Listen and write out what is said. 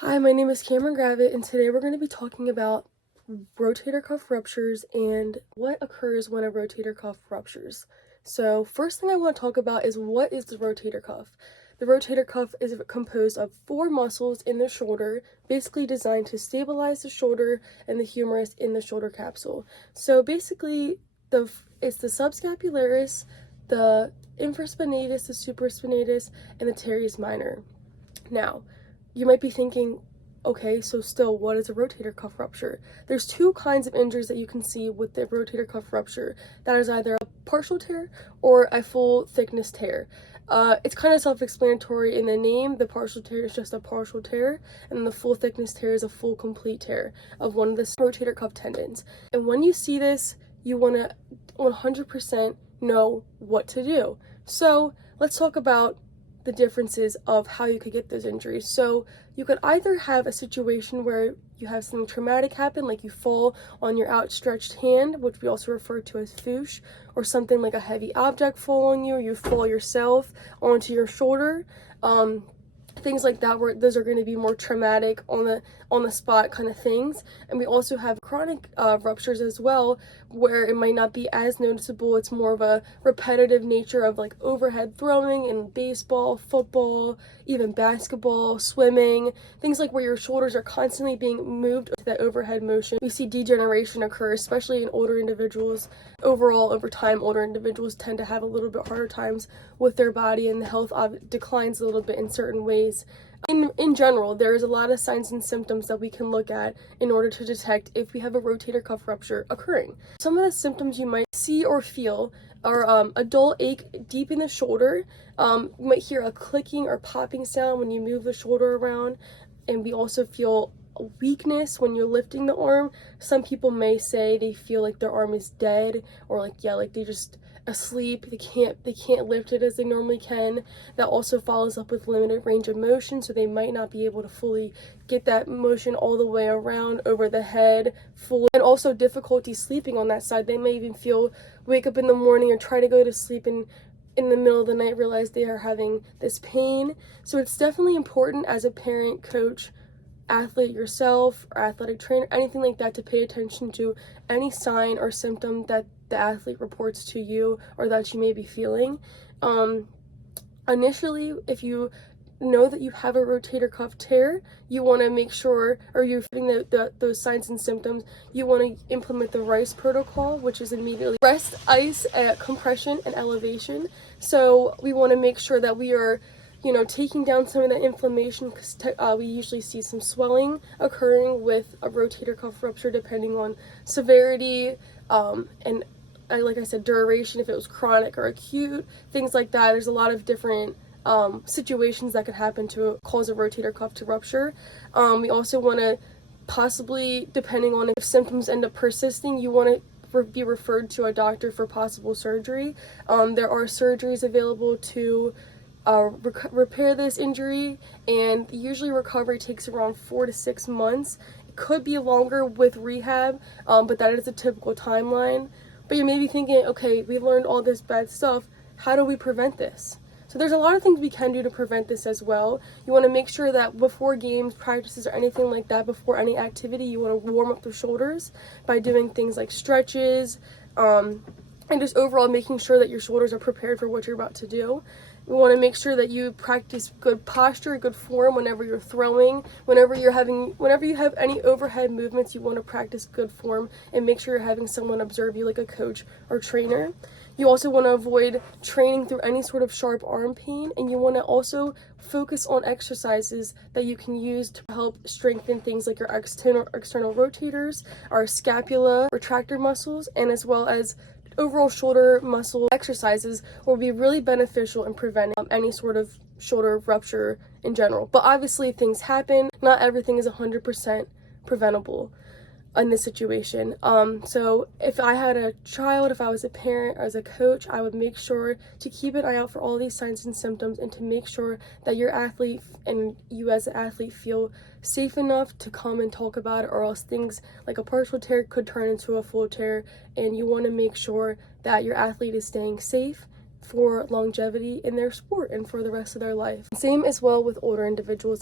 Hi, my name is Kamrin Gravitte, and today we're going to be talking about rotator cuff ruptures and what occurs when a rotator cuff ruptures. So, first thing I want to talk about is what is the rotator cuff? The rotator cuff is composed of four muscles in the shoulder, basically designed to stabilize the shoulder and the humerus in the shoulder capsule. So, basically, it's the subscapularis, the infraspinatus, the supraspinatus, and the teres minor. Now, you might be thinking, okay, so still, what is a rotator cuff rupture? There's two kinds of injuries that you can see with the rotator cuff rupture. That is either a partial tear or a full thickness tear. It's kind of self-explanatory in the name. The partial tear is just a partial tear, and the full thickness tear is a full complete tear of one of the rotator cuff tendons. And when you see this, you want to 100% know what to do. So let's talk about the differences of how you could get those injuries. So you could either have a situation where you have something traumatic happen, like you fall on your outstretched hand, which we also refer to as foosh, or something like a heavy object fall on you, or you fall yourself onto your shoulder. Things like that, where those are going to be more traumatic on the spot kind of things. And we also have chronic ruptures as well, where it might not be as noticeable. It's more of a repetitive nature of like overhead throwing in baseball, football, even basketball, swimming, things like where your shoulders are constantly being moved to that overhead motion. We see degeneration occur, especially in older individuals. Overall, over time, older individuals tend to have a little bit harder times with their body, and the health declines a little bit in certain ways. In general, there's a lot of signs and symptoms that we can look at in order to detect if we have a rotator cuff rupture occurring. Some of the symptoms you might see or feel are a dull ache deep in the shoulder. You might hear a clicking or popping sound when you move the shoulder around, and we also feel weakness when you're lifting the arm. Some people may say they feel like their arm is dead, or like they just asleep. They can't lift it as they normally can. That also follows up with limited range of motion, so they might not be able to fully get that motion all the way around over the head fully, and also difficulty sleeping on that side. They may even wake up in the morning or try to go to sleep and in the middle of the night realize they are having this pain. So it's definitely important as a parent, coach, athlete yourself, or athletic trainer, anything like that, to pay attention to any sign or symptom that the athlete reports to you or that you may be feeling. Initially, if you know that you have a rotator cuff tear, you want to make sure, or you're feeling those signs and symptoms, you want to implement the RICE protocol, which is immediately rest, ice, compression, and elevation. So we want to make sure that we are taking down some of the inflammation, because we usually see some swelling occurring with a rotator cuff rupture depending on severity, and like I said, duration, if it was chronic or acute, things like that. There's a lot of different situations that could happen to cause a rotator cuff to rupture. We also want to possibly, depending on if symptoms end up persisting, you want to be referred to a doctor for possible surgery. There are surgeries available to repair this injury, and usually recovery takes around 4 to 6 months. It could be longer with rehab, but that is a typical timeline. But you may be thinking, okay, we've learned all this bad stuff, how do we prevent this? So there's a lot of things we can do to prevent this as well. You want to make sure that before games, practices, or anything like that, before any activity, you want to warm up the shoulders by doing things like stretches, and just overall making sure that your shoulders are prepared for what you're about to do. You want to make sure that you practice good posture, good form whenever you're throwing, whenever you have any overhead movements, you want to practice good form and make sure you're having someone observe you, like a coach or trainer. You also want to avoid training through any sort of sharp arm pain, and you want to also focus on exercises that you can use to help strengthen things like your external rotators, our scapula, retractor muscles, and as well as overall shoulder muscle exercises will be really beneficial in preventing any sort of shoulder rupture in general. But obviously things happen. Not everything is 100% preventable in this situation. So if I had a child, if I was a parent, as a coach, I would make sure to keep an eye out for all these signs and symptoms, and to make sure that your athlete and you as an athlete feel safe enough to come and talk about it, or else things like a partial tear could turn into a full tear, and you want to make sure that your athlete is staying safe for longevity in their sport and for the rest of their life. Same as well with older individuals.